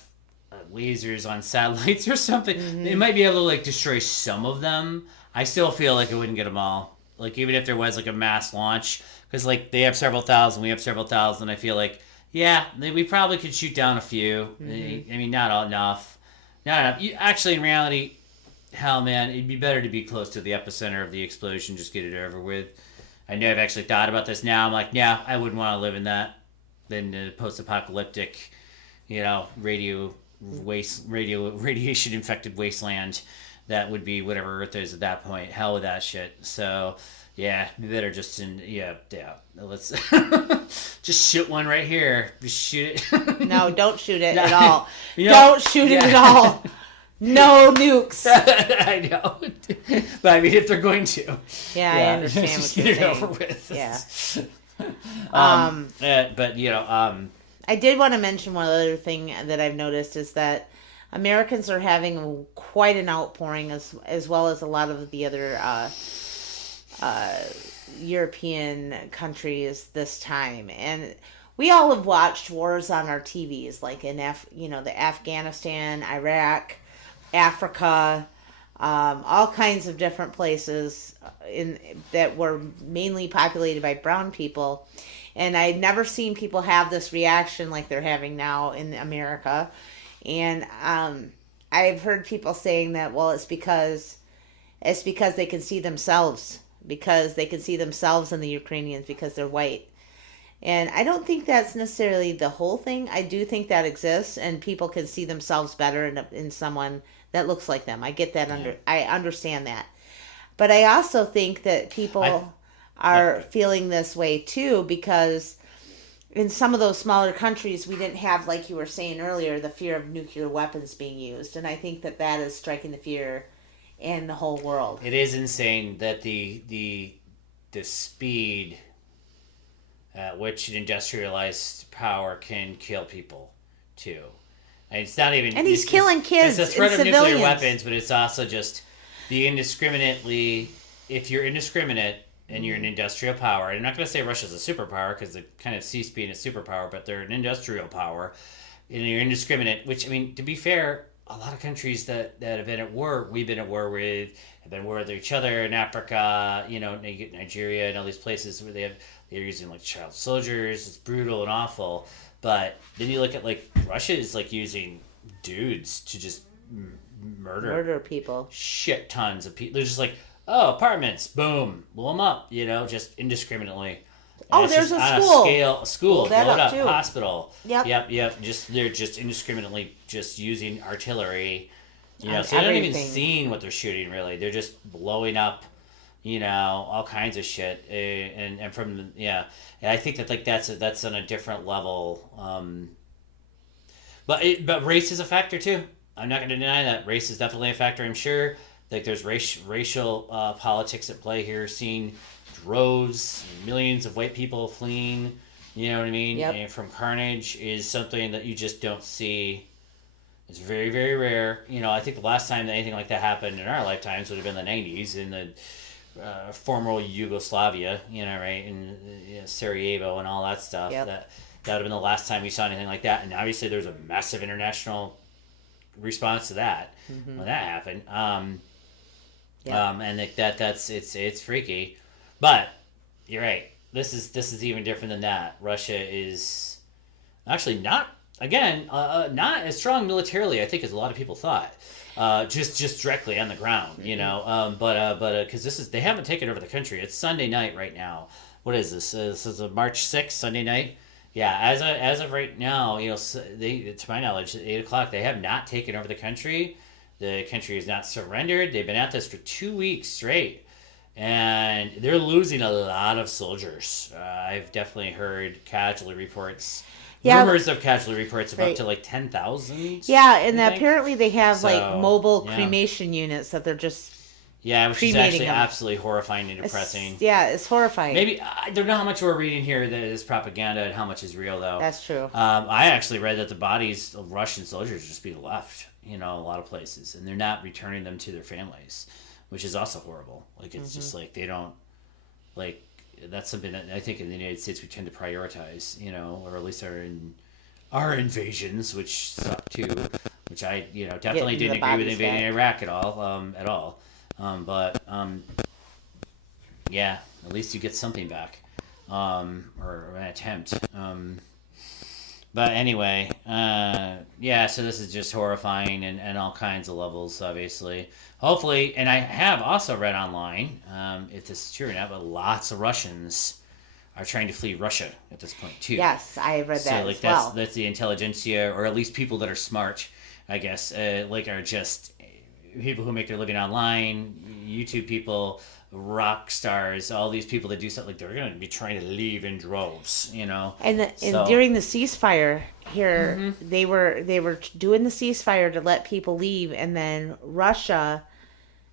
lasers on satellites or something. They might be able to, like, destroy some of them. I still feel like it wouldn't get them all. Like, even if there was, like, a mass launch, because, like, they have several thousand, we have several thousand, I feel like, yeah, we probably could shoot down a few. I mean, not enough. Not enough. Actually, in reality... Hell, man, it'd be better to be close to the epicenter of the explosion, just get it over with. I know I've actually thought about this now. I'm like, yeah, I wouldn't want to live in that. Than the post-apocalyptic, radiation-infected wasteland that would be whatever Earth is at that point. Hell with that shit. So, yeah, we better just let's just shoot one right here. Just shoot it. No, don't shoot it at all. You know, don't shoot it at all. No nukes. I know. But I mean, if they're going to. Yeah, I understand just what get you're it saying. over with. Yeah. But, I did want to mention one other thing that I've noticed is that Americans are having quite an outpouring as well as a lot of the other European countries this time. And we all have watched wars on our TVs, like in the Afghanistan, Iraq, Africa, all kinds of different places that were mainly populated by brown people. And I'd never seen people have this reaction like they're having now in America. And I've heard people saying that, well, it's because they can see themselves, because they can see themselves in the Ukrainians because they're white. And I don't think that's necessarily the whole thing. I do think that exists, and people can see themselves better in someone that looks like them. I get that. I understand that. But I also think that people are feeling this way too, because in some of those smaller countries, we didn't have, like you were saying earlier, the fear of nuclear weapons being used. And I think that is striking the fear in the whole world. it is insane that the speed at which an industrialized power can kill people, too. And it's not even... And he's killing kids It's a threat and of nuclear civilians. weapons, but it's also just the indiscriminately... If you're indiscriminate and you're an industrial power, and I'm not going to say Russia's a superpower because they kind of ceased being a superpower, but they're an industrial power, and you're indiscriminate, which, I mean, to be fair, a lot of countries that have been at war, we've been at war with, have been at war with each other in Africa, you know, Nigeria and all these places where they're using like child soldiers. It's brutal and awful. But then you look at like Russia is like using dudes to just murder people, shit tons of people. They're just like, oh, apartments, boom, blow them up, you know, just indiscriminately. Oh, there's a school. School, blow it up, too. hospital. Yep. Yep. They're just indiscriminately just using artillery. You know, On so they're not even everything. seeing what they're shooting really. They're just blowing up, you know, all kinds of shit. And from and I think that like that's on a different level. But race is a factor too. I'm not going to deny that race is definitely a factor. I'm sure like there's racial politics at play here. Seeing droves, millions of white people fleeing, you know what I mean? Yep. And from carnage is something that you just don't see. It's very, very rare. You know, I think the last time that anything like that happened in our lifetimes would have been the 90s in the former Yugoslavia, you know, right? And Sarajevo and all that stuff. Yep. That would have been the last time we saw anything like that. And obviously there's a massive international response to that when that happened. And it's freaky. But you're right. This is even different than that. Russia is actually not as strong militarily, I think, as a lot of people thought. Just directly on the ground, you know. But because they haven't taken over the country. It's Sunday night right now. What is this? This is March 6th, Sunday night. Yeah, as of right now, you know, to my knowledge, at 8:00, they have not taken over the country. The country is not surrendered. They've been at this for 2 weeks straight. And they're losing a lot of soldiers. I've definitely heard casualty reports. Yeah. Rumors of casualty reports of up to like 10,000. Yeah, and apparently they have like mobile cremation units that they're just which is cremating actually them. absolutely horrifying and depressing. It's horrifying. Maybe I don't know how much we're reading here that is propaganda and how much is real though. That's true. I actually read that the bodies of Russian soldiers are just being left, you know, a lot of places, and they're not returning them to their families, which is also horrible. Like it's just like they don't like. That's something that I think in the United States we tend to prioritize, you know, or at least our invasions, which suck too, which I, you know, definitely didn't agree with invading Iraq at all. Yeah, at least you get something back, or an attempt. But anyway, so this is just horrifying and all kinds of levels, obviously. Hopefully, and I have also read online, if this is true or not, but lots of Russians are trying to flee Russia at this point, too. Yes, I read that as well. That's the intelligentsia, or at least people that are smart, I guess, are just people who make their living online, YouTube people, rock stars, all these people that do stuff, like they're going to be trying to leave in droves, you know. And during the ceasefire here, they were doing the ceasefire to let people leave, and then Russia.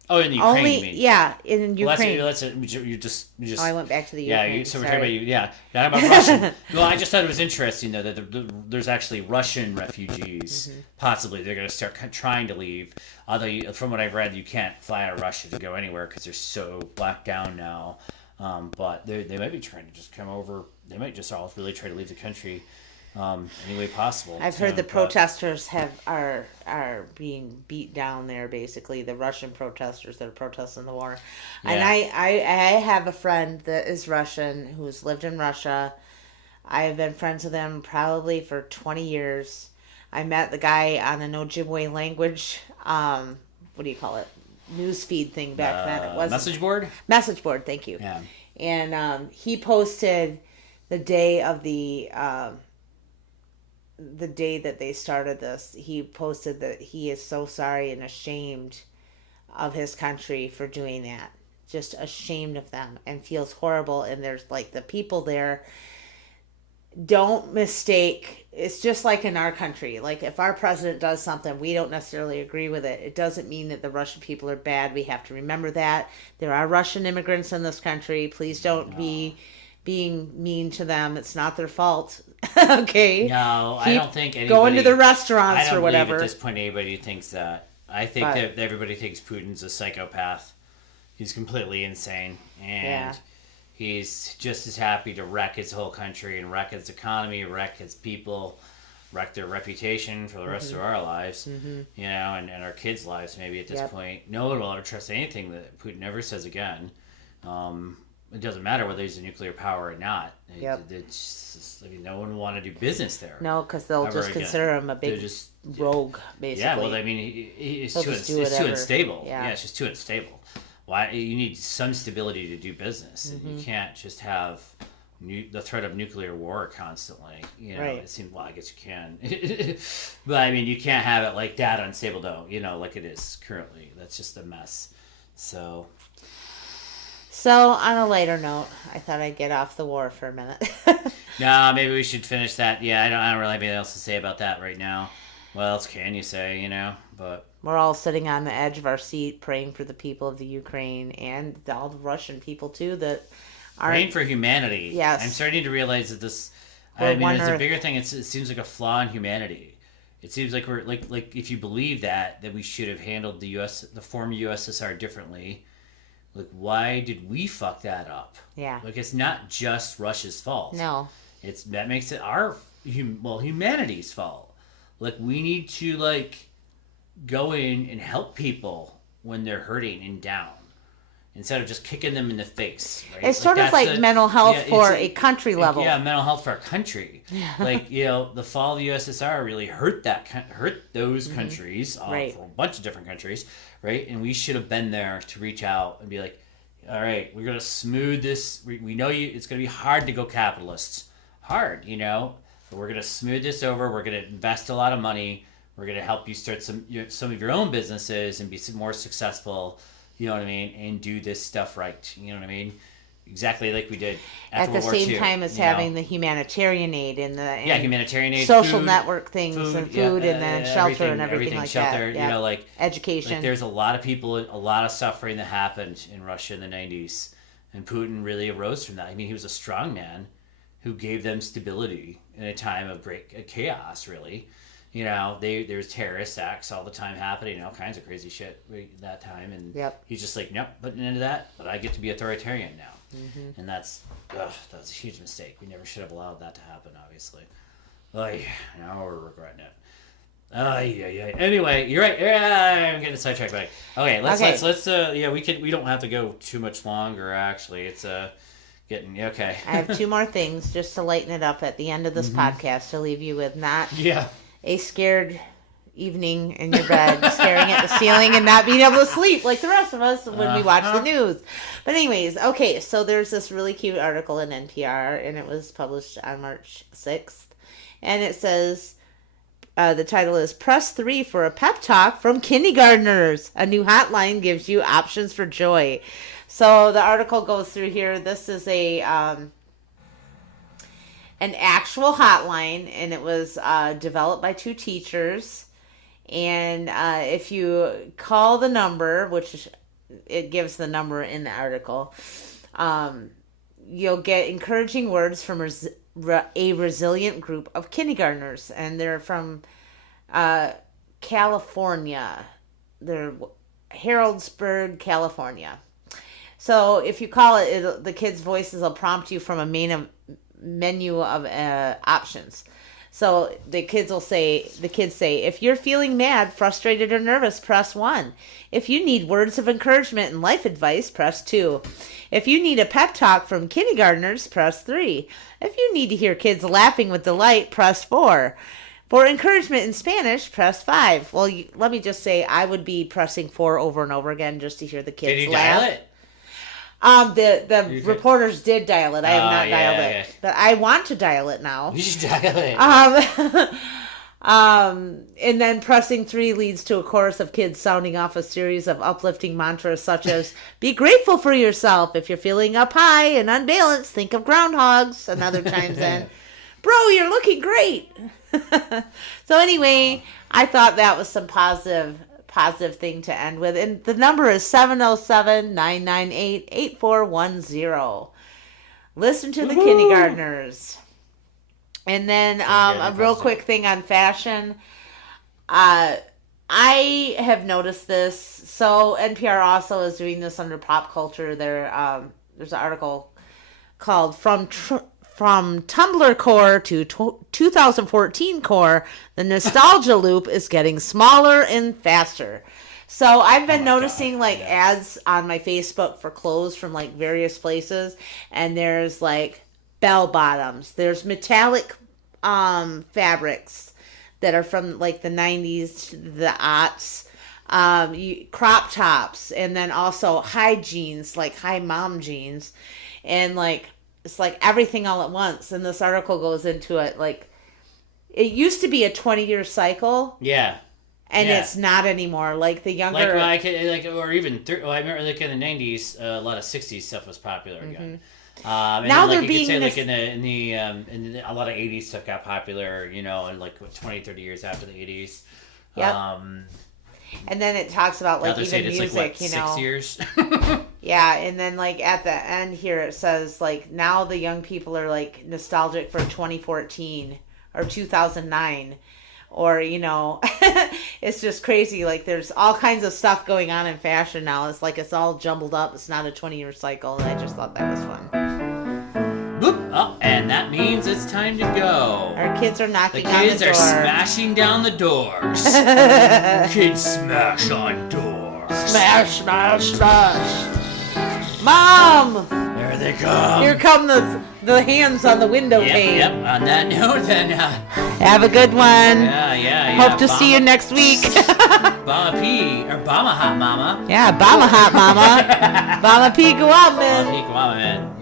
Oh, in Ukraine, you mean? Yeah, in Ukraine. Well, you just. Oh, I went back to the Ukraine. Yeah, so we're talking about you. Yeah, not about Russian. Well, I just thought it was interesting though that there's actually Russian refugees. Possibly they're going to start trying to leave. Although, from what I've read, you can't fly out of Russia to go anywhere because they're so locked down now. But they might be trying to just come over. They might just all really try to leave the country. Any way possible. I've heard the protesters are being beat down there. Basically, the Russian protesters that are protesting the war. Yeah. And I have a friend that is Russian who's lived in Russia. I have been friends with him probably for 20 years. I met the guy on an Ojibwe language. What do you call it? Newsfeed thing back then. It was message board. Message board. Thank you. Yeah. And he posted the day of the day that they started this. He posted that he is so sorry and ashamed of his country for doing that. Just ashamed of them and feels horrible. And there's like the people there don't mistake. It's just like in our country. Like if our president does something, we don't necessarily agree with it. It doesn't mean that the Russian people are bad. We have to remember that. There are Russian immigrants in this country. Please don't be being mean to them. It's not their fault. Okay. No, I don't think anybody... Going to the restaurants or whatever. I don't believe at this point anybody thinks that. I think that everybody thinks Putin's a psychopath. He's completely insane. And he's just as happy to wreck his whole country and wreck his economy, wreck his people. wreck their reputation for the rest of our lives, you know, and our kids' lives maybe at this point. No one will ever trust anything that Putin ever says again. It doesn't matter whether he's a nuclear power or not. It's just, I mean, no one will want to do business there. No, because they'll just again. consider him a big rogue, basically. Yeah, well, I mean, it's too unstable. Yeah, it's just too unstable. Why you need some stability to do business. You can't just have the threat of nuclear war constantly. You know, it seems. Well, I guess you can, but I mean, you can't have it like that unstable though. You know, like it is currently. That's just a mess. So, on a lighter note, I thought I'd get off the war for a minute. No, maybe we should finish that. Yeah, I don't really have anything else to say about that right now. What else can you say? You know, but. We're all sitting on the edge of our seat praying for the people of the Ukraine and all the Russian people, too, that are... Praying for humanity. Yes. I'm starting to realize that this... I mean, there's a bigger thing. It seems like a flaw in humanity. It seems like we're... Like if you believe that we should have handled the former USSR differently. Like, why did we fuck that up? Yeah. Like, it's not just Russia's fault. No. That makes it humanity's fault. Like, we need to, like... go in and help people when they're hurting and down instead of just kicking them in the face. Right? It's sort of like mental health for a country level. Yeah, mental health for a country. Like, you know, the fall of the USSR really hurt those countries, for a bunch of different countries, right? And we should have been there to reach out and be like, all right, we're going to smooth this. We know it's going to be hard to go capitalists. Hard, you know, but we're going to smooth this over. We're going to invest a lot of money. We're going to help you start some of your own businesses and be more successful, you know what I mean, and do this stuff right, you know what I mean? Exactly like we did after World War II. At the same time as having the humanitarian aid and the humanitarian aid, social food, network things and food and then shelter and everything like shelter, that. You know, like education. Like there's a lot of people, a lot of suffering that happened in Russia in the 90s, and Putin really arose from that. I mean, he was a strong man who gave them stability in a time of great chaos, really. You know, there's terrorist acts all the time happening, all kinds of crazy shit at that time, and he's just like, nope, putting an end to that, but I get to be authoritarian now, and that's a huge mistake. We never should have allowed that to happen, obviously. Now we're regretting it. Anyway, you're right. I'm getting sidetracked. Okay, let's. We don't have to go too much longer. Actually, it's getting okay. I have two more things just to lighten it up at the end of this podcast to leave you with a scared evening in your bed, staring at the ceiling and not being able to sleep like the rest of us when we watch the news. But anyways, okay, so there's this really cute article in NPR, and it was published on March 6th. And it says, the title is Press 3 for a Pep Talk from Kindergartners. A new hotline gives you options for joy. So the article goes through here. This is an actual hotline, and it was developed by two teachers. And if you call the number, which it gives the number in the article, you'll get encouraging words from a resilient group of kindergartners. And they're from California. They're Harrodsburg, California. So if you call it, the kids' voices will prompt you from a menu of options. So the kids say, if you're feeling mad, frustrated, or nervous, press 1. If you need words of encouragement and life advice, press 2. If you need a pep talk from kindergartners, press 3. If you need to hear kids laughing with delight, press 4. For encouragement in Spanish, press 5. Well, let me just say, I would be pressing 4 over and over again just to hear the kids Did you laugh. dial it? The reporters did dial it. I have not dialed it. But I want to dial it now. You should dial it. And then pressing 3 leads to a chorus of kids sounding off a series of uplifting mantras such as, be grateful for yourself. If you're feeling up high and unbalanced, think of groundhogs. Another chimes in, bro, you're looking great. So anyway, I thought that was some positive thing to end with. And the number is 707-998-8410. Listen to the kindergartners. And then a real quick thing on fashion. I have noticed this. So NPR also is doing this under pop culture. There's an article called From from Tumblr core to 2014 core, the nostalgia loop is getting smaller and faster. So I've been noticing like ads on my Facebook for clothes from like various places, and there's like bell bottoms, there's metallic fabrics that are from like the 90s, the aughts, crop tops, and then also high jeans, like high mom jeans, and like it's like everything all at once. And this article goes into it. Like it used to be a 20-year cycle. Yeah. And it's not anymore. Like the younger, or even I remember like in the 90s, a lot of 60s stuff was popular again. now then, they're you being could say like in the a lot of 80s stuff got popular, you know, and like 20, 30 years after the 80s. Yep. And then it talks about like even it's music, like, what, you know, 6 years. Yeah, and then like at the end here it says like now the young people are like nostalgic for 2014 or 2009. Or, you know, it's just crazy. Like, there's all kinds of stuff going on in fashion now. It's like it's all jumbled up. It's not a 20-year cycle. And I just thought that was fun. Boop. Oh, and that means it's time to go. Our kids are knocking on the door. The kids are smashing down the doors. Kids smash on doors. Smash, smash, smash. Mom! There they come. Here come the hands on the window pane. Yep. On that note, then. Have a good one. Yeah. Hope to see you next week. Bama P. Or Bama Hot Mama. Yeah, Bama Hot Mama. Bama P, go out, man. Bama P, go out, man.